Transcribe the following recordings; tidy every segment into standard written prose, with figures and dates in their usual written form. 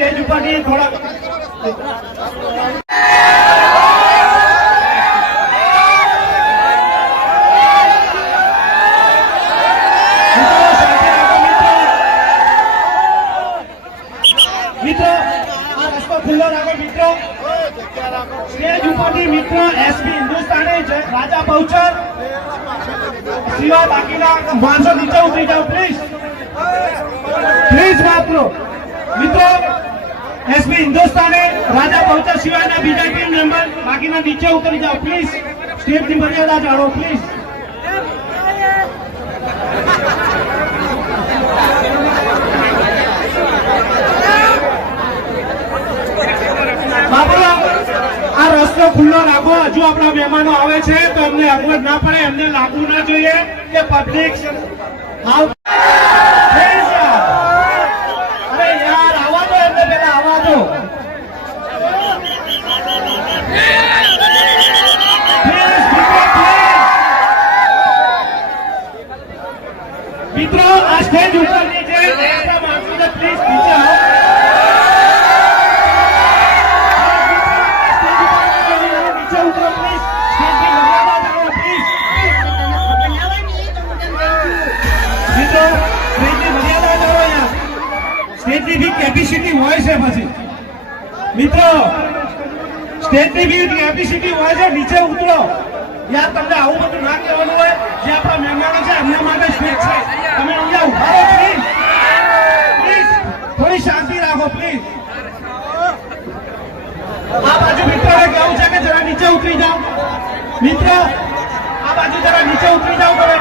Stage ઉપરની થોડા મિત્રો આ રસ્તો ખુલ્લો રાખો મિત્રો. સ્ટેજ ઉપરની મિત્રો એસપી હિન્દુસ્તાની રાજા પૌચર સિવાય બાકીના માણસો નીચે ઉતરી જાઓ પ્લીઝ મિત્રો. એસપી હિન્દુસ્તાની રાજા પૌચર સિવાયના બીજા ટીમ મેમ્બર બાકીના નીચે ઉતરી જાઓ પ્લીઝ. સ્ટેજની મર્યાદા જાળવો પ્લીઝ. આ રસ્તો ખુલ્લો રાખો. હજુ આપણા મહેમાનો આવે છે તો એમને અગવડ ના પડે, એમને લાગવું ના જોઈએ કે પબ્લિક અરે યાર આવવા દો એમને, પેલા આવવા દો. મિત્રો આ સ્ટેજ ઉપરની જે માણસો છે પ્લીઝ નીચે આવો. સ્ટેજની બી કેપેસિટી હોય છે પછી મિત્રો, સ્ટેજની બી કેપેસિટી હોય છે. નીચે ઉતરો યાર, તમને આવું બધું ના કહેવાનું હોય. જે આપણા મહેમાનો છે એમના માટે સ્ટેજ છે. તમે અહીંયા ઉભા રહો પ્લીઝ. થોડી શાંતિ રાખો પ્લીઝ. આ બાજુ મિત્રોને કેવું છે કે જરા નીચે ઉતરી જાઓ મિત્રો. આ બાજુ જરા નીચે ઉતરી જાઓ તમે.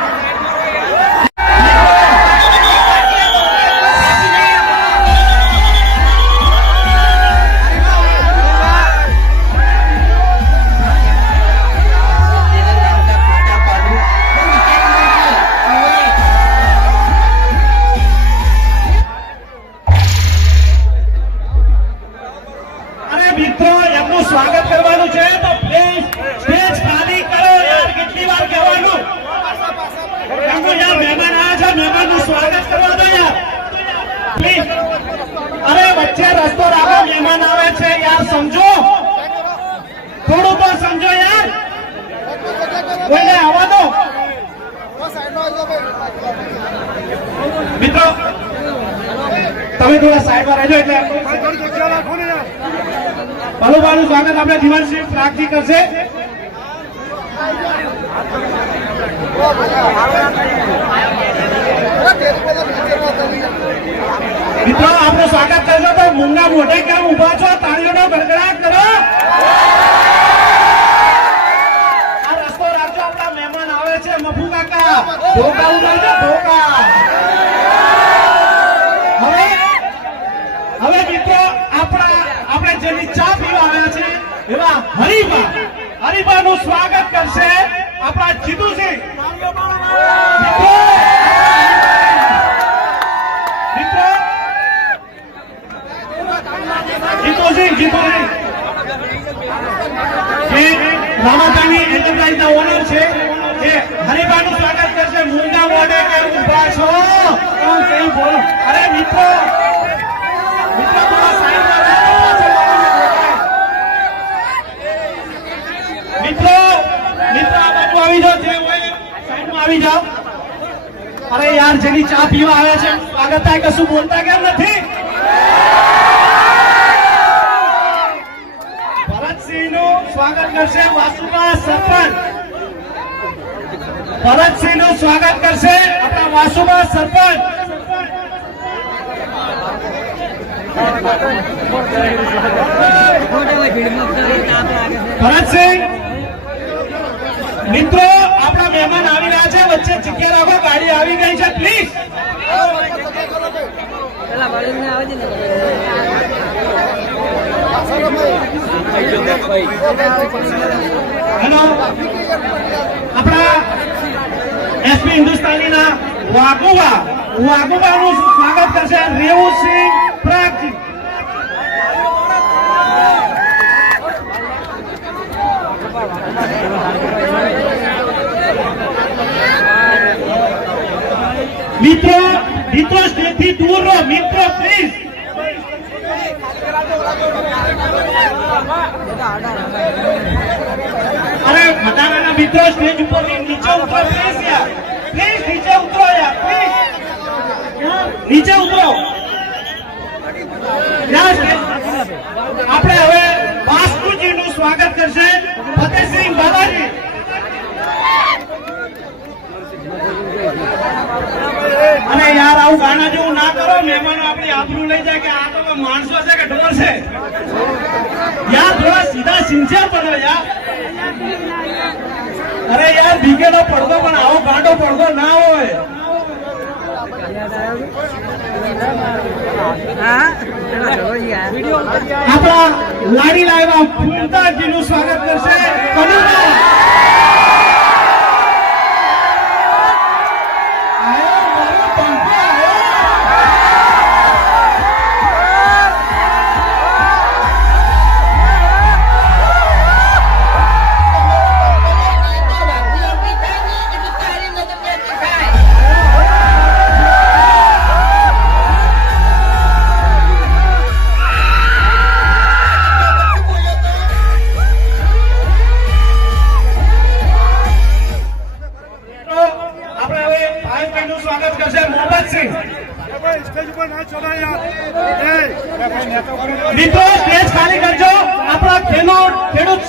મિત્રો એમનું સ્વાગત કરવાનું છે તો પ્લીઝ સ્ટેજ ખાલી કરો યાર. કેટલી વાર કહેવાનું? યાર મહેમાન આવ્યા છે, મહેમાનનું સ્વાગત કરવા દો યાર પ્લીઝ. અરે વચ્ચે રસ્તો રાખો, મહેમાન આવે છે યાર, સમજો થોડું તો સમજો યાર. કોઈને આવવા દો મિત્રો. તમે થોડા સાઈડમાં રહેજો એટલે ભલું સ્વાગત આપણે દિવાલસિંહ પ્રાગજી કરશે. મિત્રો આપણું સ્વાગત કરશો તો મૂંગા મોઢે કેમ ઉભા છો? તાળીઓનો ગડગડાટ કરો. આ રસ્તો રાખજો, આપણા મહેમાન આવે છે. મફુ કાકા ધોકા ઉડાડજો, ધોકા. હવે મિત્રો આપણે જેની ચા પીવા આવ્યા છે એવા હરીબાનું સ્વાગત કરશે આપણા જીતુસિંહ. જીતુસિંહ જે રામાધાની એન્ટરપ્રાઇઝના ઓનર છે એ હરીબાનું સ્વાગત કરશે. મુંડા મોઢે કે ઉભા છો કઈ બોલો? અરે મિત્રો આવી જાઓ, જે હોય સાઈડમાં આવી જાઓ. અરે યાર જેની ચા પીવા આવ્યા છે સ્વાગત થાય, કશું બોલતા કેમ નથી? ભરતસિંહ નું સ્વાગત કરશે વાસુબા સરપંચ. ભરતસિંહ નું સ્વાગત કરશે આપણા વાસુબા સરપંચ. ભરતસિંહ મિત્રો આપણા મહેમાન આવી રહ્યા છે, વચ્ચે જગ્યા રાખો. ગાડી આવી ગઈ છે પ્લીઝ. હેલો, આપણા એસપી હિન્દુસ્તાનીના વાઘુબાનું સ્વાગત કરશે રેવુસિંહ પ્રાગજી. મિત્રો સ્ટેજથી દૂર રહો મિત્રો પ્લીઝ. અરે વધારાના મિત્રો સ્ટેજ ઉપરથી નીચે ઉતરો પ્લીઝ યાર, પ્લીઝ નીચે ઉતરો યાર, પ્લીઝ નીચે ઉતરો યાર. આપણે હવે વાસ્તુજીનું સ્વાગત કરશે ફતેહસિંહ બાલાજી. અને યાર આવું ગાના જેવું ના કરો, મહેમાનો આપણી આબરૂ લઈ જાય કે આ તો માણસો છે કે ઢોર છે. યાર થોડા સીધા સિન્સિયર બનો યાર. અરે યાર બીકેનો પડદો પણ આવો ગાંડો પડદો ના હોય. આપણા લાડી લાવ્યા ફૂમતાજીનું સ્વાગત કરશે કનુભાઈ. મિત્રો સ્ટેજ ખાલી કરજો. આપણા ખેડૂત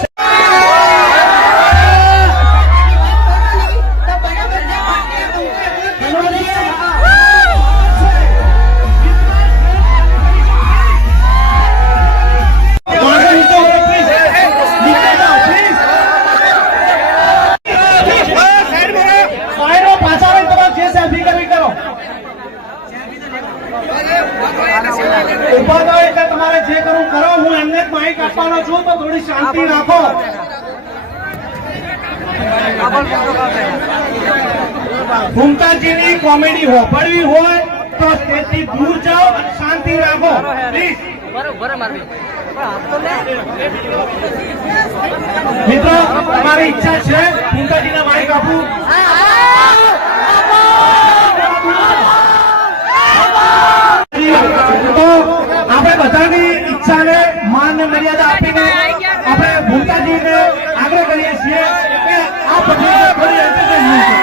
તમારે જે કરવું કરો. હું એમને જ માઇક આપવાનો છું, તો થોડી શાંતિ રાખો. ફૂમતાજીની કોમેડી હોભળવી હોય તો સ્ટેજથી દૂર જાઓ અને શાંતિ રાખો પ્લીઝ. મિત્રો તમારી ઈચ્છા છે ફૂમતાજીના માઇક આપું? તો આપણે બધાની ઈચ્છાને માન ને મર્યાદા આપીને આપણે ફૂમતાજીને આગ્રહ કરીએ છીએ કે આ પબ્લિક થોડી એન્ટરટેનમેન્ટ છે.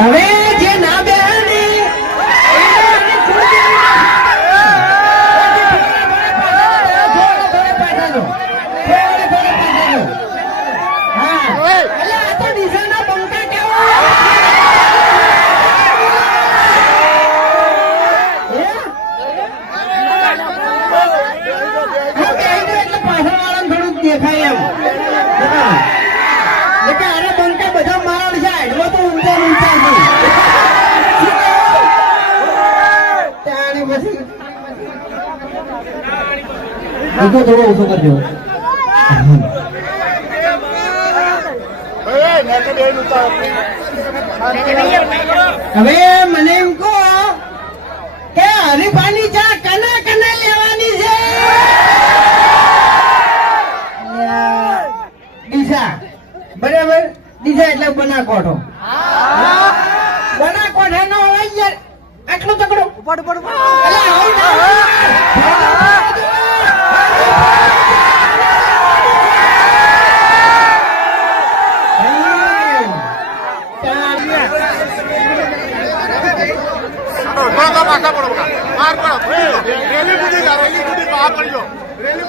હવે જે ના બેહની દેખાય એમ અરે બંકા બધા મારણ છે. એડવો તો ઊંચા ઊંચા છે. થોડો ઓછો કરજો. હવે મને એમ કહો કે હરીફાની ચા કના કના લેવાની છે? ડીસા બરાબર. ડીસા એટલે બનાકોઠો. બનાકોઠા નો હોય યાર આટલું તકડો ઉપાડ ઉપાડ રેલી